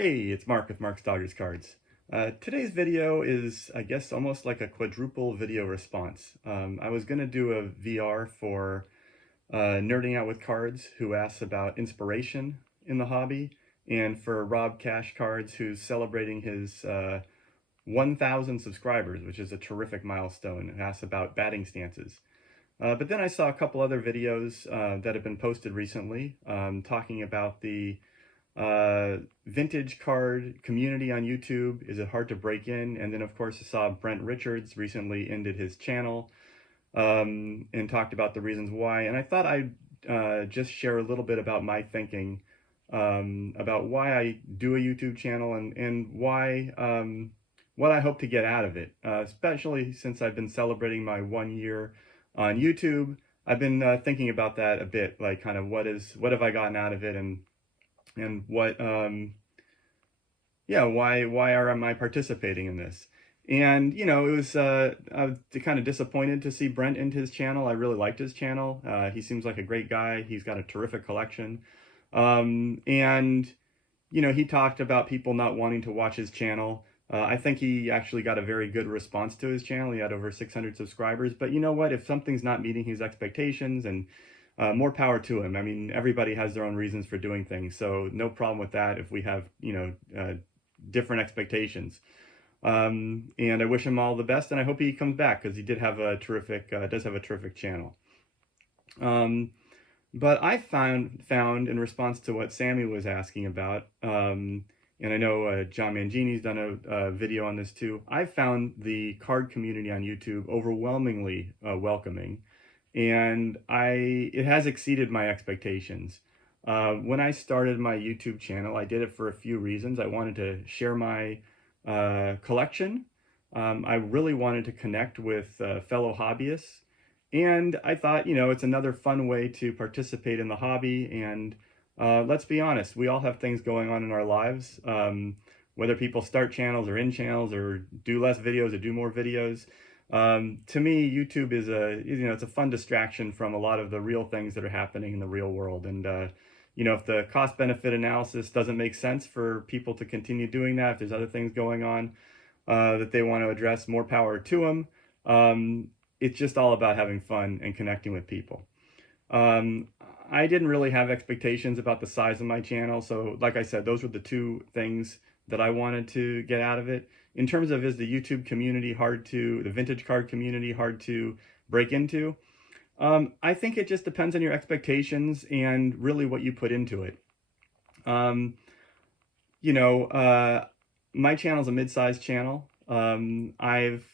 Hey, it's Mark with Mark's Dodgers Cards. Today's video is, I guess, almost like a quadruple video response. I was going to do a VR for Nerding Out with Cards, who asks about inspiration in the hobby, and for Rob Cash Cards, who's celebrating his 1,000 subscribers, which is a terrific milestone, and asks about batting stances. But then I saw a couple other videos that have been posted recently talking about the vintage card community on YouTube. Is it hard to break in? And then of course I saw Brent Richards recently ended his channel and talked about the reasons why. And I thought I'd just share a little bit about my thinking about why I do a YouTube channel and why what I hope to get out of it, especially since I've been celebrating my 1 year on YouTube. I've been thinking about that a bit, like kind of what have I gotten out of it, and what why am I participating in this? And you know, it was I was kind of disappointed to see Brent into his channel. I really liked his channel. He seems like a great guy. He's got a terrific collection, and you know, he talked about people not wanting to watch his channel. I think he actually got a very good response to his channel. He had over 600 subscribers. But you know what? If something's not meeting his expectations, and more power to him. I mean, everybody has their own reasons for doing things, so no problem with that if we have, you know, different expectations. And I wish him all the best, and I hope he comes back, because he did have a terrific, does have a terrific channel. But I found in response to what Sammy was asking about, and I know John Mangini's done a video on this too, I found the card community on YouTube overwhelmingly welcoming. And it has exceeded my expectations. When I started my YouTube channel, I did it for a few reasons. I wanted to share my collection. I really wanted to connect with fellow hobbyists. And I thought, you know, it's another fun way to participate in the hobby. And let's be honest, we all have things going on in our lives. Whether people start channels or end channels or do less videos or do more videos. To me, YouTube is it's a fun distraction from a lot of the real things that are happening in the real world. And, you know, if the cost benefit analysis doesn't make sense for people to continue doing that, if there's other things going on that they want to address, more power to them. It's just all about having fun and connecting with people. I didn't really have expectations about the size of my channel. So like I said, those were the two things that I wanted to get out of it. In terms of, is the YouTube community the vintage card community hard to break into? I think it just depends on your expectations and really what you put into it. You know, my channel's a mid-sized channel. I've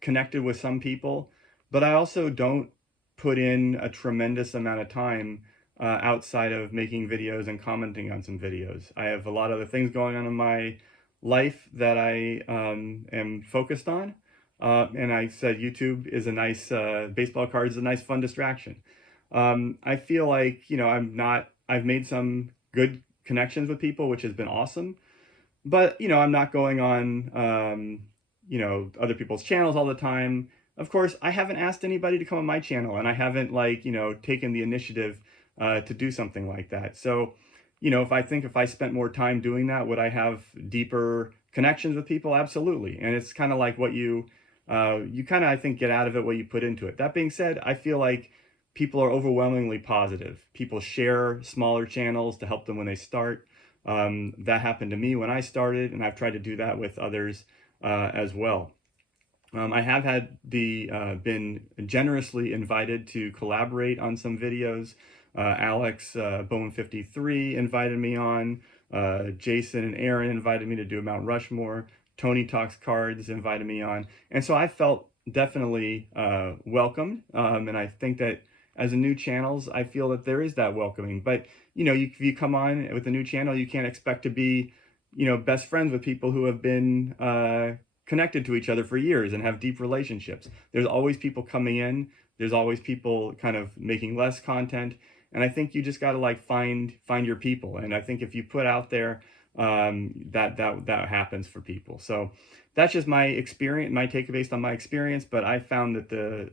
connected with some people, but I also don't put in a tremendous amount of time outside of making videos and commenting on some videos. I have a lot of other things going on in my life that I am focused on. And I said YouTube is a nice, baseball cards is a nice fun distraction. I feel like, you know, I've made some good connections with people, which has been awesome. But, you know, I'm not going on, you know, other people's channels all the time. Of course, I haven't asked anybody to come on my channel, and I haven't, like, you know, taken the initiative to do something like that. So, you know, if I spent more time doing that, would I have deeper connections with people? Absolutely. And it's kind of like what you kind of, I think, get out of it what you put into it. That being said, I feel like people are overwhelmingly positive. People share smaller channels to help them when they start. That happened to me when I started, and I've tried to do that with others as well. I have been generously invited to collaborate on some videos. Alex Bone53 invited me on. Jason and Aaron invited me to do a Mount Rushmore. Tony Talks Cards invited me on. And so I felt definitely welcomed. And I think that as a new channels, I feel that there is that welcoming. But, you know, if you come on with a new channel, you can't expect to be, you know, best friends with people who have been connected to each other for years and have deep relationships. There's always people coming in. There's always people kind of making less content. And I think you just got to, like, find your people. And I think if you put out there, that happens for people. So that's just my experience, my take based on my experience. But I found that the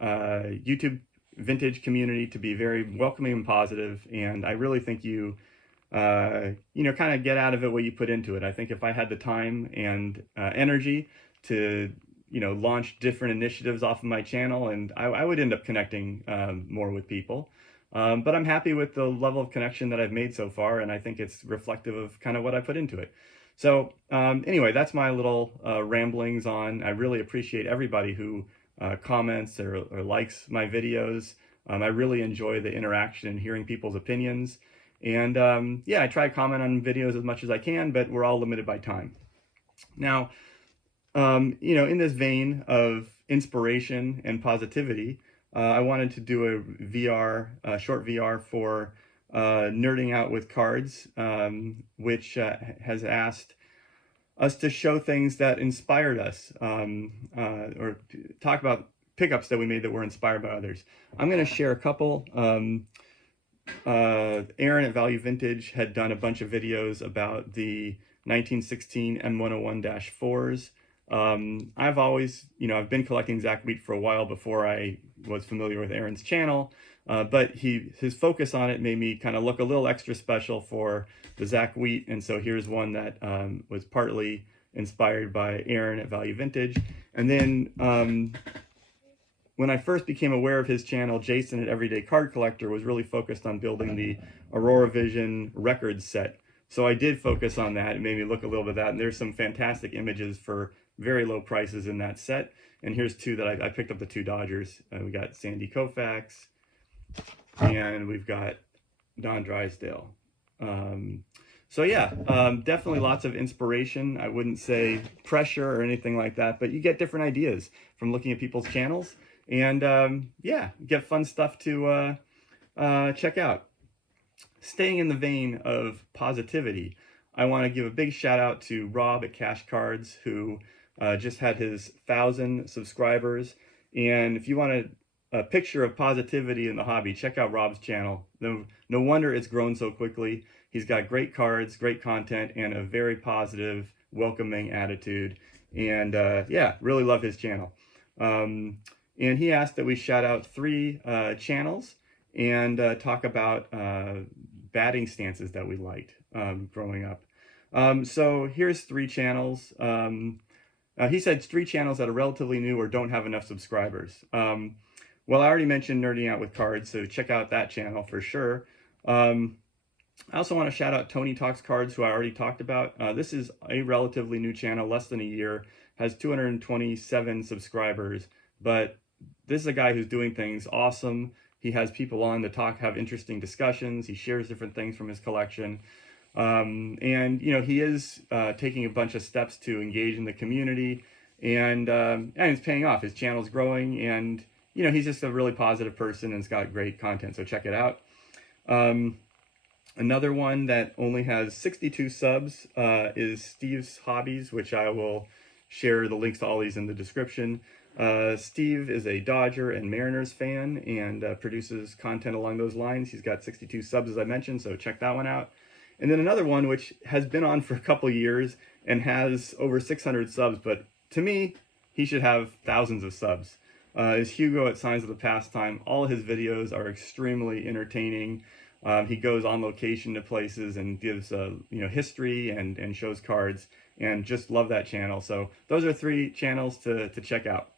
YouTube vintage community to be very welcoming and positive. And I really think you you know, kind of get out of it what you put into it. I think if I had the time and energy to, you know, launch different initiatives off of my channel, and I would end up connecting more with people. But I'm happy with the level of connection that I've made so far, and I think it's reflective of kind of what I put into it. So anyway, that's my little ramblings on. I really appreciate everybody who comments or likes my videos. I really enjoy the interaction and hearing people's opinions. And yeah, I try to comment on videos as much as I can, but we're all limited by time. Now, you know, in this vein of inspiration and positivity, I wanted to do a short VR for Nerding Out with Cards, which has asked us to show things that inspired us, or talk about pickups that we made that were inspired by others. I'm going to share a couple. Aaron at Value Vintage had done a bunch of videos about the 1916 M101-4s. I've always, you know, I've been collecting Zach Wheat for a while before I was familiar with Aaron's channel, but his focus on it made me kind of look a little extra special for the Zach Wheat, and so here's one that was partly inspired by Aaron at Value Vintage. And then when I first became aware of his channel, Jason at Everyday Card Collector was really focused on building the Aurora Vision records set. So I did focus on that. It made me look a little bit at that. And there's some fantastic images for very low prices in that set. And here's two that I picked up, the two Dodgers. We got Sandy Koufax, and we've got Don Drysdale. So yeah, definitely lots of inspiration. I wouldn't say pressure or anything like that, but you get different ideas from looking at people's channels. And yeah, get fun stuff to check out. Staying in the vein of positivity, I want to give a big shout out to Rob at Cash Cards, who just had his 1,000 subscribers. And if you want a picture of positivity in the hobby, check out Rob's channel. No wonder it's grown so quickly. He's got great cards, great content, and a very positive, welcoming attitude. And yeah, really love his channel. And he asked that we shout out 3 channels and talk about batting stances that we liked growing up. So here's 3 channels. He said 3 channels that are relatively new or don't have enough subscribers. Well, I already mentioned Nerding Out with Cards, so check out that channel for sure. I also want to shout out Tony Talks Cards, who I already talked about. This is a relatively new channel, less than a year, has 227 subscribers, but this is a guy who's doing things awesome. He has people on to have interesting discussions. He shares different things from his collection. And, you know, he is taking a bunch of steps to engage in the community, and it's paying off. His channel's growing, and, you know, he's just a really positive person and has got great content, so check it out. Another one that only has 62 subs is Steve's Hobbies, which I will share the links to all these in the description. Steve is a Dodger and Mariners fan and produces content along those lines. He's got 62 subs, as I mentioned, so check that one out. And then another one, which has been on for a couple years and has over 600 subs, but to me, he should have thousands of subs, is Hugo at Signs of the Pastime. All his videos are extremely entertaining. He goes on location to places and gives you know, history and shows cards, and just love that channel. So those are 3 channels to check out.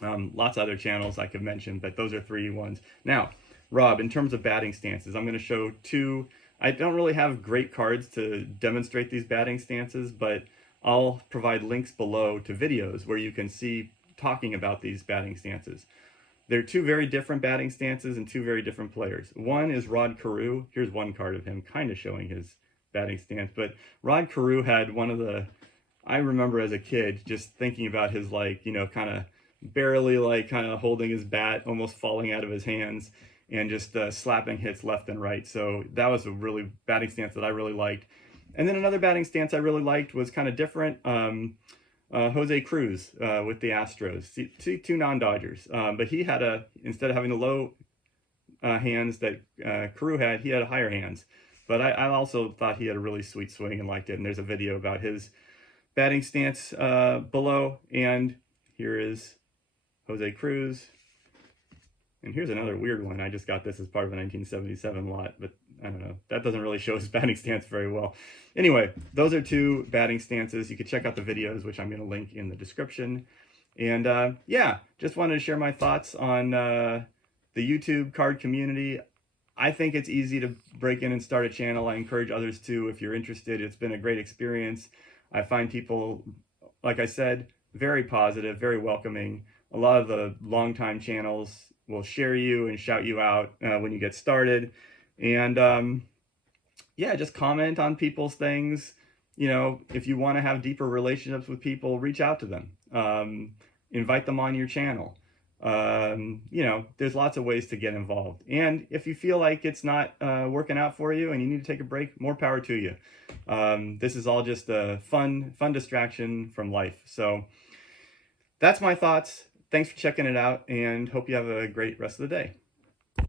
Lots of other channels I could mention, but those are 3 ones. Now, Rob, in terms of batting stances, I'm going to show 2. I don't really have great cards to demonstrate these batting stances, but I'll provide links below to videos where you can see talking about these batting stances. They're 2 very different batting stances and 2 very different players. One is Rod Carew. Here's one card of him kind of showing his batting stance, but Rod Carew had one of the, I remember as a kid just thinking about his, like, you know, kind of barely, like, kind of holding his bat, almost falling out of his hands, and just slapping hits left and right. So that was a really batting stance that I really liked. And then another batting stance I really liked was kind of different. Jose Cruz with the Astros, 2 non-Dodgers. But he had instead of having the low hands that Carew had, he had higher hands. But I also thought he had a really sweet swing and liked it. And there's a video about his batting stance below. And here is Jose Cruz. And here's another weird one. I just got this as part of a 1977 lot, but I don't know. That doesn't really show his batting stance very well. Anyway, those are 2 batting stances. You can check out the videos, which I'm going to link in the description. And yeah, just wanted to share my thoughts on the YouTube card community. I think it's easy to break in and start a channel. I encourage others to if you're interested. It's been a great experience. I find people, like I said, very positive, very welcoming. A lot of the longtime channels will share you and shout you out when you get started. And yeah, just comment on people's things. You know, if you want to have deeper relationships with people, reach out to them. Invite them on your channel. You know, there's lots of ways to get involved. And if you feel like it's not working out for you and you need to take a break, more power to you. This is all just a fun distraction from life. So that's my thoughts. Thanks for checking it out, and hope you have a great rest of the day.